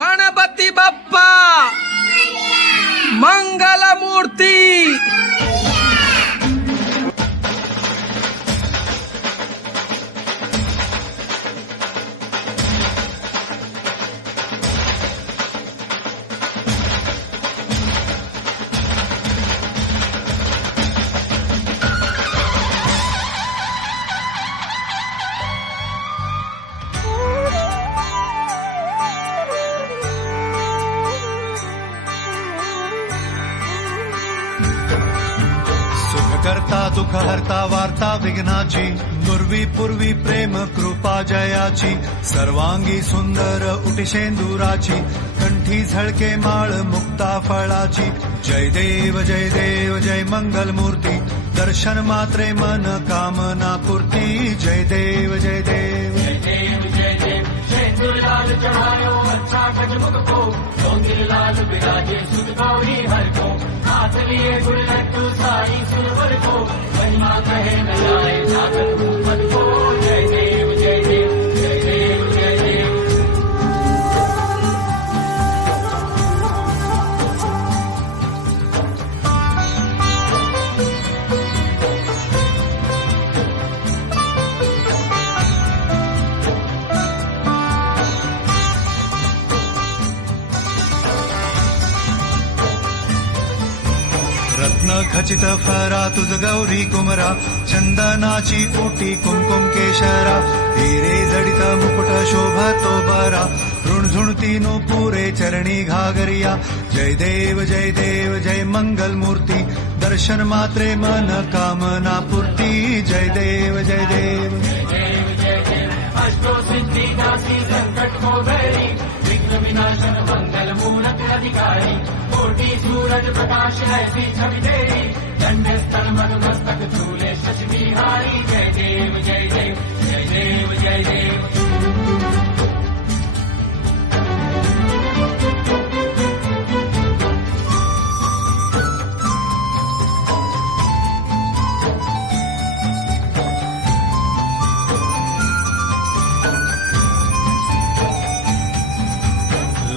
गणपती बाप्पा मंगलमूर्ती। करता दुःख हरता वार्ता विघ्नाची नुर्वी पूर्वी प्रेम कृपा जयाची सर्वांगी सुंदर उटिशेंदुराची कंठी झळके माळ मुक्ता फळाची जय देव जय मंगल मूर्ती दर्शन मात्रे मन कामना पूर्ती जय देव जय देव लाल चढ़ायो अच्छा गजमुख को गोंदिल लाल बिराजे सुध गौरी हर को हाथ लिए गुड़ लड्डू साई सुरवर को महिमा कहे न जाए जागत मत को जय देव जय देव जय देव जय देव। रत्न खचित फरा तुझ गौरी कुमरा चंदनाची ओटी कुमकुम केशरा हिरे जडित मुकुट शोभतो बरा ऋणझुणती पुरे चरणी घागरिया जय देव जय मंगल मूर्ती दर्शन मात्रे मन कामना पूर्ती जय देव जय देव अष्टो सिद्धि दासी संकट को भैरी विघ्न विनाशन मंगल मूलक अधिकारी कोटि सूरज प्रकाश ऐसी छवि तेरी दंड स्थल मद मस्तक झूले शशि बिहारी जय देव जय देव जय देव जय देव।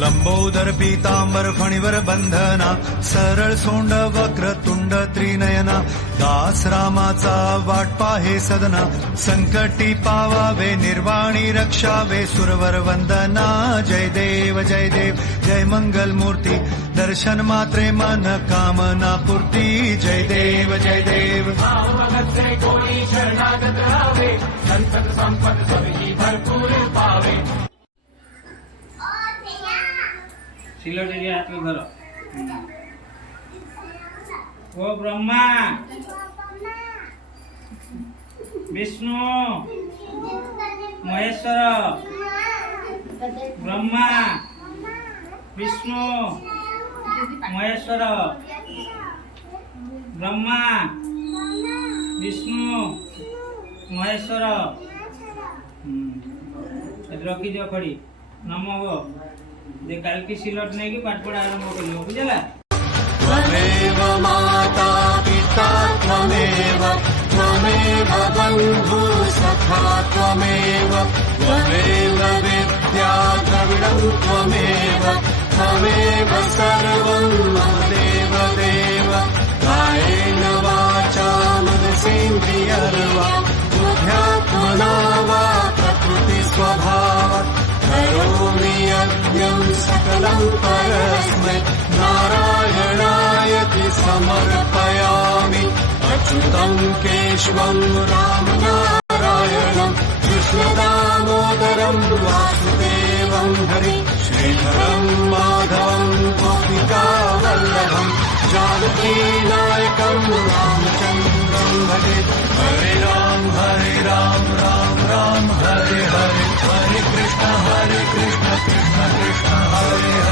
लंबोदर पीतांबर फणीवर बंधना सरळ सोंड वक्र तुंड त्रिनयना दास रामाचा वाट पाहे सदना संकटी पावावे निर्वाणी रक्षावे सुरवर वंदना जय देव जय मंगल मूर्ती दर्शन मात्रे मन कामना पूर्ती जय देव जय देव। भगत से कोई शरणागत रावे संकट संपत सभी भरपूर पावे। सिलोट एरिया हाथ में धरो। ओ ब्रह्मा विष्णु महेश्वर ब्रह्मा विष्णु महेश्वर ब्रह्मा विष्णु महेश्वर रखी दियो खड़ी नमो गो दे काल की सिलट नहीं की पाठ पढ़ा आरंभ करियो बुझला। त्वमेव माता पिता त्वमेव बन्धु सखा त्वमेव विद्या द्रविडं त्वमेव सर्वं मम देव कायेन वाचा मनसेन्द्रियर्वा बुद्ध्यात्मना वा प्रकृति स्वभावात् करोमि यज्ञं सकलं परस्मै नारायणायति समर्पयामि अच्युतं केशवं रामनारायणं कृष्णदामोदरं वासुदेवं हरि श्रीधरं माधवं गोपिकावल्लभं जानकीनायकं रामचन्द्रं भजे हरे राम राम राम हरे हरे हरे कृष्ण कृष्ण कृष्ण हरे हरे